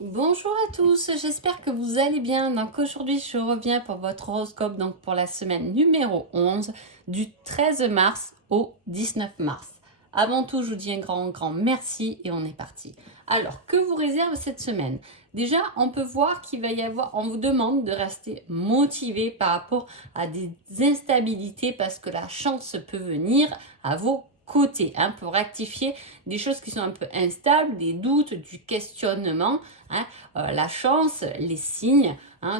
Bonjour à tous, j'espère que vous allez bien. Donc aujourd'hui, je reviens pour votre horoscope donc pour la semaine numéro 11 du 13 mars au 19 mars. Avant tout, je vous dis un grand merci et on est parti. Alors, que vous réserve cette semaine? Déjà, on peut voir qu'il va y avoir, on vous demande de rester motivé par rapport à des instabilités parce que la chance peut venir à vos côtés, pour rectifier des choses qui sont un peu instables, des doutes, du questionnement. Hein, la chance, les signes,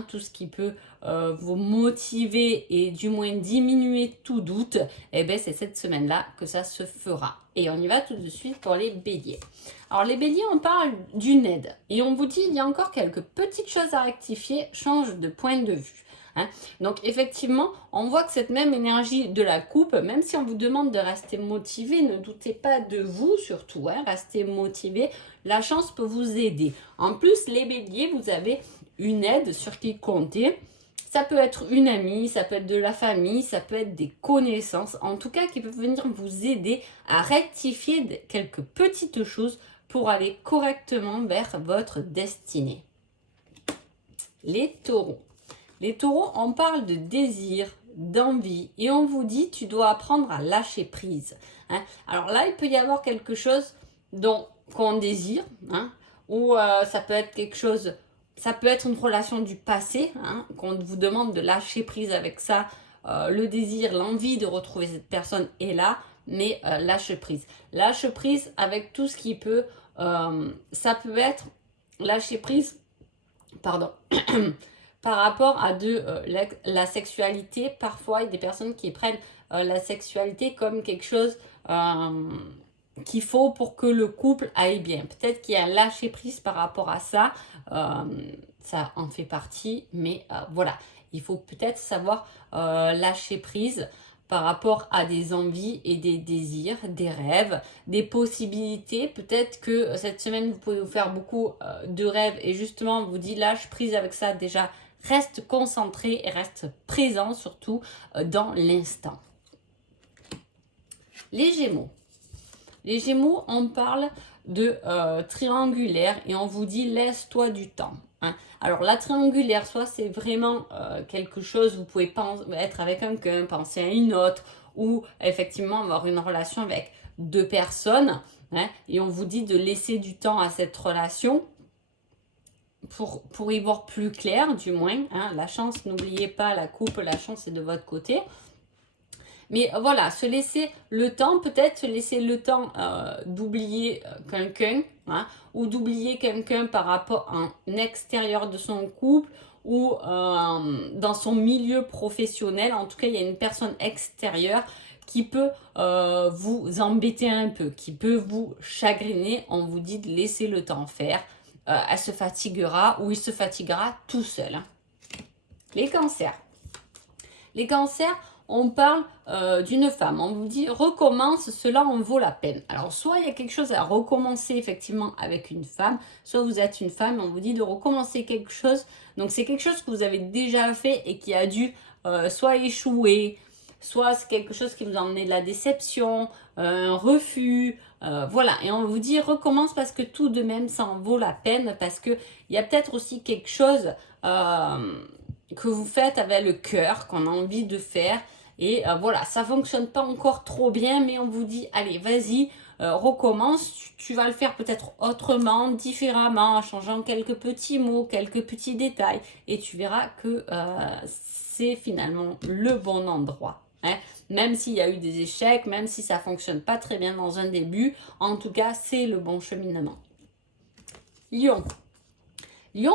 tout ce qui peut vous motiver et du moins diminuer tout doute, eh bien c'est cette semaine-là que ça se fera. Et on y va tout de suite pour les béliers. Alors les béliers, on parle d'une aide et on vous dit il y a encore quelques petites choses à rectifier, change de point de vue. Donc effectivement, on voit que cette même énergie de la coupe, même si on vous demande de rester motivé, ne doutez pas de vous surtout, restez motivé, la chance peut vous aider. En plus, les béliers, vous avez une aide sur qui compter. Ça peut être une amie, ça peut être de la famille, ça peut être des connaissances, en tout cas qui peuvent venir vous aider à rectifier quelques petites choses pour aller correctement vers votre destinée. Les taureaux. Les taureaux, on parle de désir, d'envie et on vous dit tu dois apprendre à lâcher prise. Alors là, il peut y avoir quelque chose qu'on désire, ou ça peut être quelque chose, ça peut être une relation du passé, qu'on vous demande de lâcher prise avec ça. Le désir, l'envie de retrouver cette personne est là, mais lâche prise. Lâche prise avec tout ce qui peut, ça peut être lâcher prise, pardon. Par rapport à la sexualité, parfois il y a des personnes qui prennent la sexualité comme quelque chose qu'il faut pour que le couple aille bien. Peut-être qu'il y a un lâcher prise par rapport à ça, ça en fait partie, mais voilà, il faut peut-être savoir lâcher prise par rapport à des envies et des désirs, des rêves, des possibilités. Peut-être que cette semaine, vous pouvez vous faire beaucoup de rêves et justement, on vous dit lâche prise avec ça déjà. Reste concentré et reste présent surtout dans l'instant. Les Gémeaux. Les Gémeaux, on parle de triangulaire et on vous dit laisse-toi du temps. Alors la triangulaire, soit c'est vraiment quelque chose, vous pouvez être avec quelqu'un, penser à une autre, ou effectivement avoir une relation avec deux personnes, et on vous dit de laisser du temps à cette relation pour y voir plus clair, du moins. La chance, n'oubliez pas, la coupe, la chance est de votre côté. Mais voilà, se laisser le temps, peut-être se laisser le temps d'oublier quelqu'un, ou d'oublier quelqu'un par rapport à un extérieur de son couple, ou dans son milieu professionnel. En tout cas, il y a une personne extérieure qui peut vous embêter un peu, qui peut vous chagriner. On vous dit de laisser le temps faire. Elle se fatiguera ou il se fatiguera tout seul. Les cancers. Les cancers, on parle d'une femme. On vous dit recommence, cela en vaut la peine. Alors soit il y a quelque chose à recommencer effectivement avec une femme, soit vous êtes une femme, on vous dit de recommencer quelque chose. Donc c'est quelque chose que vous avez déjà fait et qui a dû soit échouer, soit c'est quelque chose qui vous a emmené de la déception, un refus. Voilà, et on vous dit recommence parce que tout de même ça en vaut la peine, parce qu'il y a peut-être aussi quelque chose que vous faites avec le cœur, qu'on a envie de faire. Et voilà, ça fonctionne pas encore trop bien, mais on vous dit, allez, vas-y, recommence. Tu vas le faire peut-être autrement, différemment, en changeant quelques petits mots, quelques petits détails. Et tu verras que c'est finalement le bon endroit. Même s'il y a eu des échecs, même si ça fonctionne pas très bien dans un début, en tout cas, c'est le bon cheminement. Lion. Lion,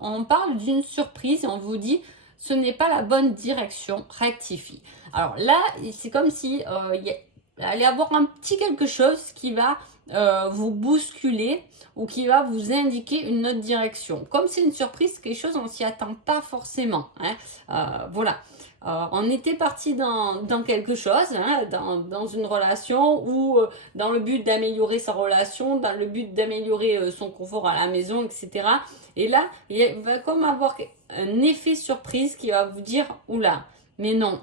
on parle d'une surprise et on vous dit ce n'est pas la bonne direction, rectifie. Alors là, c'est comme si il allait avoir un petit quelque chose qui va vous bousculer ou qui va vous indiquer une autre direction. Comme c'est une surprise, quelque chose, on s'y attend pas forcément. Voilà. On était parti dans quelque chose, dans une relation ou dans le but d'améliorer sa relation, dans le but d'améliorer son confort à la maison, etc. Et là, il va comme avoir un effet surprise qui va vous dire, oula, mais non,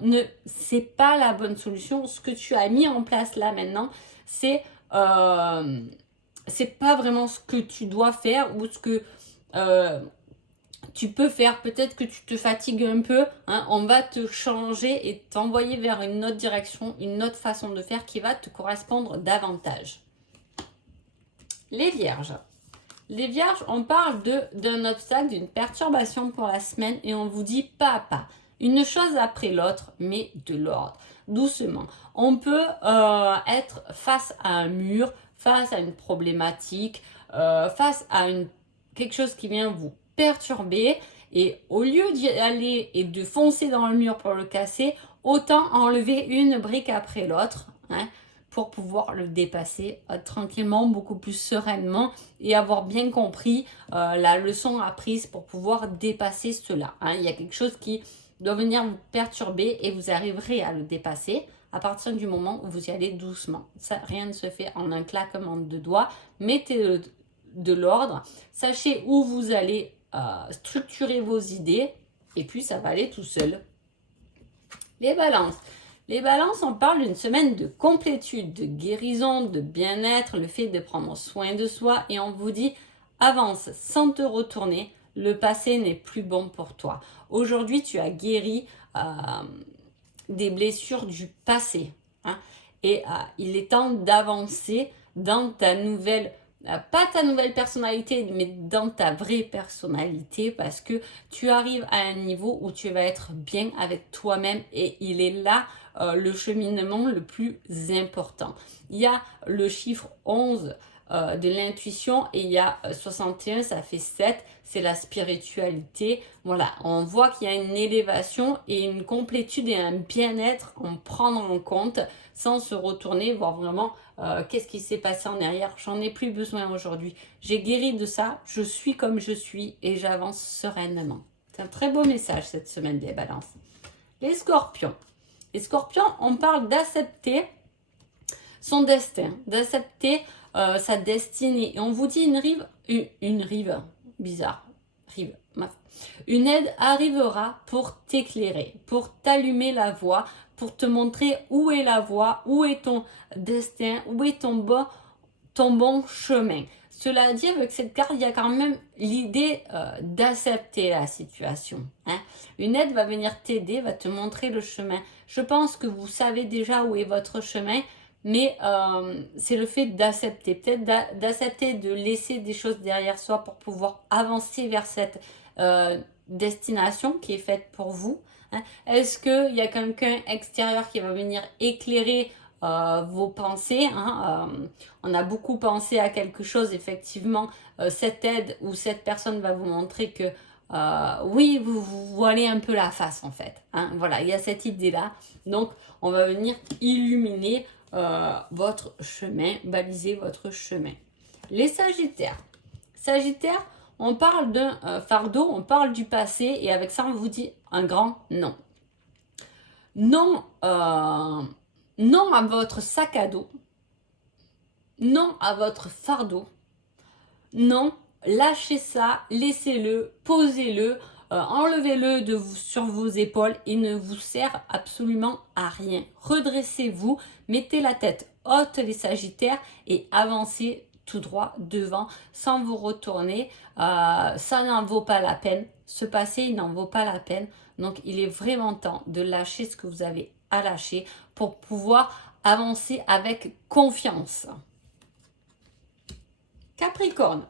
c'est pas la bonne solution. Ce que tu as mis en place là maintenant, c'est pas vraiment ce que tu dois faire ou ce que tu peux faire, peut-être que tu te fatigues un peu, hein, on va te changer et t'envoyer vers une autre direction, une autre façon de faire qui va te correspondre davantage. Les vierges. Les vierges, on parle d'un obstacle, d'une perturbation pour la semaine et on vous dit pas à pas, une chose après l'autre, mais de l'ordre, doucement. On peut être face à un mur, face à une problématique, face à quelque chose qui vient vous perturber et au lieu d'y aller et de foncer dans le mur pour le casser, autant enlever une brique après l'autre, hein, pour pouvoir le dépasser tranquillement, beaucoup plus sereinement et avoir bien compris la leçon apprise pour pouvoir dépasser cela. Hein. Il y a quelque chose qui doit venir vous perturber et vous arriverez à le dépasser à partir du moment où vous y allez doucement. Ça, rien ne se fait en un claquement de doigts. Mettez de l'ordre, sachez où vous allez structurer vos idées et puis ça va aller tout seul. Les balances. Les balances, on parle d'une semaine de complétude, de guérison, de bien-être, le fait de prendre soin de soi et on vous dit avance sans te retourner, le passé n'est plus bon pour toi. Aujourd'hui, tu as guéri des blessures du passé hein, et il est temps d'avancer dans ta nouvelle pas ta nouvelle personnalité, mais dans ta vraie personnalité parce que tu arrives à un niveau où tu vas être bien avec toi-même et il est là le cheminement le plus important. Il y a le chiffre 11 de l'intuition et il y a 61, ça fait 7, c'est la spiritualité. Voilà, on voit qu'il y a une élévation et une complétude et un bien-être en prendre en compte sans se retourner, voir vraiment qu'est-ce qui s'est passé en arrière. J'en ai plus besoin aujourd'hui. J'ai guéri de ça, je suis comme je suis et j'avance sereinement. C'est un très beau message cette semaine des balances. Les scorpions. Les scorpions, on parle d'accepter son destin, d'accepter sa destinée. Et on vous dit une rive, bizarre, rive, une aide arrivera pour t'éclairer, pour t'allumer la voie, pour te montrer où est la voie, où est ton destin, où est ton bon chemin. Cela dit, avec cette carte, il y a quand même l'idée d'accepter la situation. Hein. Une aide va venir t'aider, va te montrer le chemin. Je pense que vous savez déjà où est votre chemin, mais c'est le fait d'accepter, peut-être d'accepter de laisser des choses derrière soi pour pouvoir avancer vers cette destination qui est faite pour vous. Hein. Est-ce qu'il y a quelqu'un extérieur qui va venir éclairer vos pensées hein, on a beaucoup pensé à quelque chose, effectivement, cette aide ou cette personne va vous montrer que oui, vous voilez un peu la face en fait. Hein. Voilà, il y a cette idée-là. Donc, on va venir illuminer votre chemin, baliser votre chemin. Les Sagittaires. Sagittaire, on parle d'un fardeau, on parle du passé et avec ça, on vous dit un grand non. Non, non à votre sac à dos. Non à votre fardeau. Non, lâchez ça, laissez-le, posez-le, enlevez-le sur vos épaules. Il ne vous sert absolument à rien. Redressez-vous, mettez la tête haute les Sagittaires et avancez tout droit devant sans vous retourner. Ça n'en vaut pas la peine. Ce passé, il n'en vaut pas la peine. Donc, il est vraiment temps de lâcher ce que vous avez à lâcher pour pouvoir avancer avec confiance. Capricorne.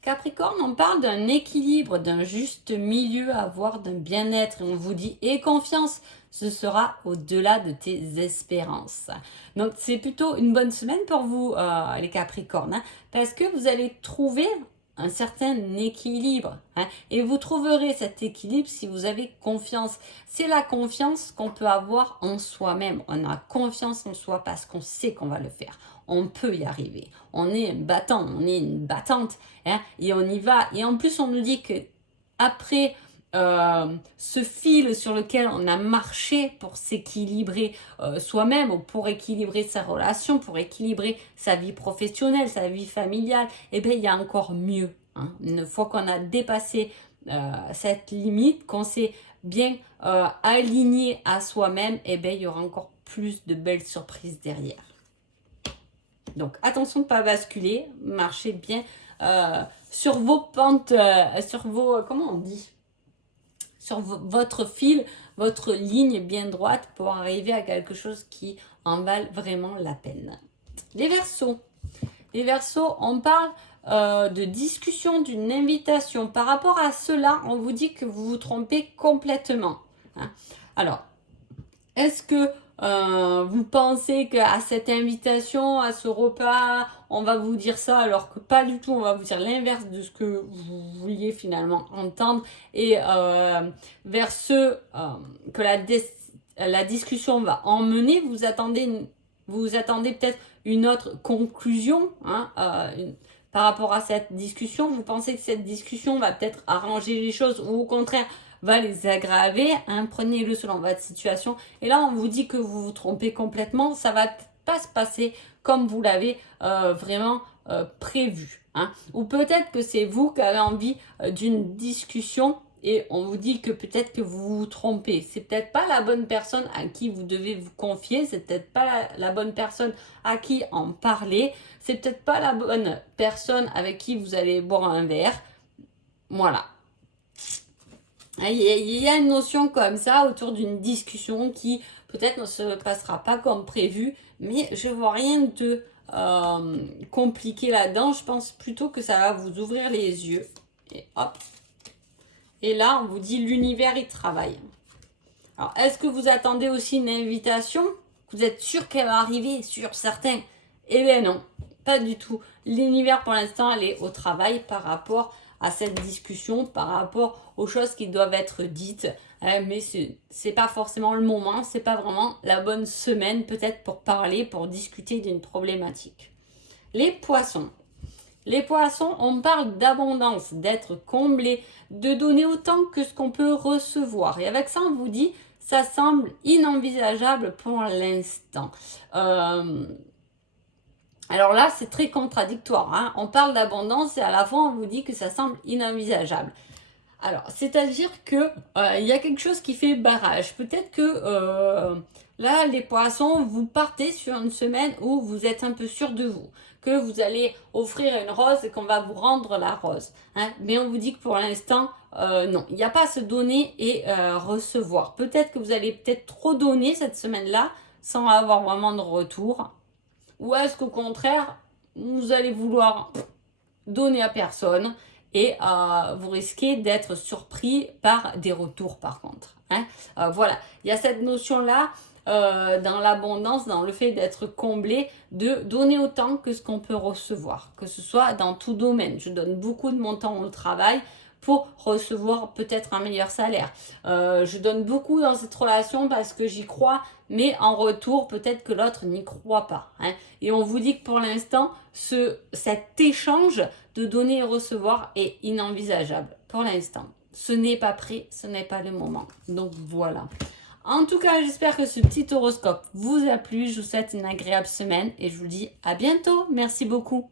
Capricorne, on parle d'un équilibre, d'un juste milieu à avoir, d'un bien-être. Et on vous dit, aie confiance, ce sera au-delà de tes espérances. Donc, c'est plutôt une bonne semaine pour vous, les Capricornes, hein, parce que vous allez trouver un certain équilibre. Hein, et vous trouverez cet équilibre si vous avez confiance. C'est la confiance qu'on peut avoir en soi-même. On a confiance en soi parce qu'on sait qu'on va le faire. On peut y arriver. On est un battant, on est une battante. Hein, et on y va. Et en plus, on nous dit que après ce fil sur lequel on a marché pour s'équilibrer soi-même, ou pour équilibrer sa relation, pour équilibrer sa vie professionnelle, sa vie familiale, eh bien, il y a encore mieux. Hein. Une fois qu'on a dépassé cette limite, qu'on s'est bien aligné à soi-même, eh bien, il y aura encore plus de belles surprises derrière. Donc, attention de ne pas basculer, marchez bien sur vos pentes, sur vos, comment on dit, sur votre fil, votre ligne bien droite pour arriver à quelque chose qui en vale vraiment la peine. Les Verseaux. Les Verseaux, on parle de discussion, d'une invitation. Par rapport à cela, on vous dit que vous vous trompez complètement. Hein. Alors, est-ce que vous pensez qu'à cette invitation, à ce repas, on va vous dire ça alors que pas du tout, on va vous dire l'inverse de ce que vous vouliez finalement entendre et vers ce que la discussion va emmener, vous attendez peut-être une autre conclusion hein, par rapport à cette discussion. Vous pensez que cette discussion va peut-être arranger les choses ou au contraire va les aggraver, hein, prenez-le selon votre situation. Et là, on vous dit que vous vous trompez complètement, ça va pas se passer comme vous l'avez vraiment prévu. Hein. Ou peut-être que c'est vous qui avez envie d'une discussion et on vous dit que peut-être que vous vous trompez. C'est peut-être pas la bonne personne à qui vous devez vous confier, c'est peut-être pas la bonne personne à qui en parler, c'est peut-être pas la bonne personne avec qui vous allez boire un verre. Voilà. Il y a une notion comme ça autour d'une discussion qui peut-être ne se passera pas comme prévu, mais je vois rien de compliqué là-dedans. Je pense plutôt que ça va vous ouvrir les yeux. Et hop. Et là, on vous dit l'univers, il travaille. Alors, est-ce que vous attendez aussi une invitation? Vous êtes sûr qu'elle va arriver sur certains? Eh bien non, pas du tout. L'univers, pour l'instant, elle est au travail par rapport à cette discussion, par rapport aux choses qui doivent être dites. Mais c'est pas forcément le moment, c'est pas vraiment la bonne semaine peut-être pour parler, pour discuter d'une problématique. Les poissons. Les poissons, on parle d'abondance, d'être comblé, de donner autant que ce qu'on peut recevoir. Et avec ça, on vous dit, ça semble inenvisageable pour l'instant. Alors là, c'est très contradictoire. Hein. On parle d'abondance et à la fin, on vous dit que ça semble inenvisageable. Alors, c'est-à-dire que il y a quelque chose qui fait barrage. Peut-être que là, les poissons, vous partez sur une semaine où vous êtes un peu sûr de vous, que vous allez offrir une rose et qu'on va vous rendre la rose. Hein. Mais on vous dit que pour l'instant, non, il n'y a pas à se donner et recevoir. Peut-être que vous allez peut-être trop donner cette semaine-là sans avoir vraiment de retour. Ou est-ce qu'au contraire, vous allez vouloir donner à personne et vous risquez d'être surpris par des retours par contre. Hein. Voilà, il y a cette notion-là dans l'abondance, dans le fait d'être comblé, de donner autant que ce qu'on peut recevoir, que ce soit dans tout domaine. Je donne beaucoup de mon temps au travail pour recevoir peut-être un meilleur salaire. Je donne beaucoup dans cette relation parce que j'y crois, mais en retour, peut-être que l'autre n'y croit pas. Hein. Et on vous dit que pour l'instant, cet échange de donner et recevoir est inenvisageable pour l'instant. Ce n'est pas prêt, ce n'est pas le moment. Donc voilà. En tout cas, j'espère que ce petit horoscope vous a plu. Je vous souhaite une agréable semaine et je vous dis à bientôt. Merci beaucoup.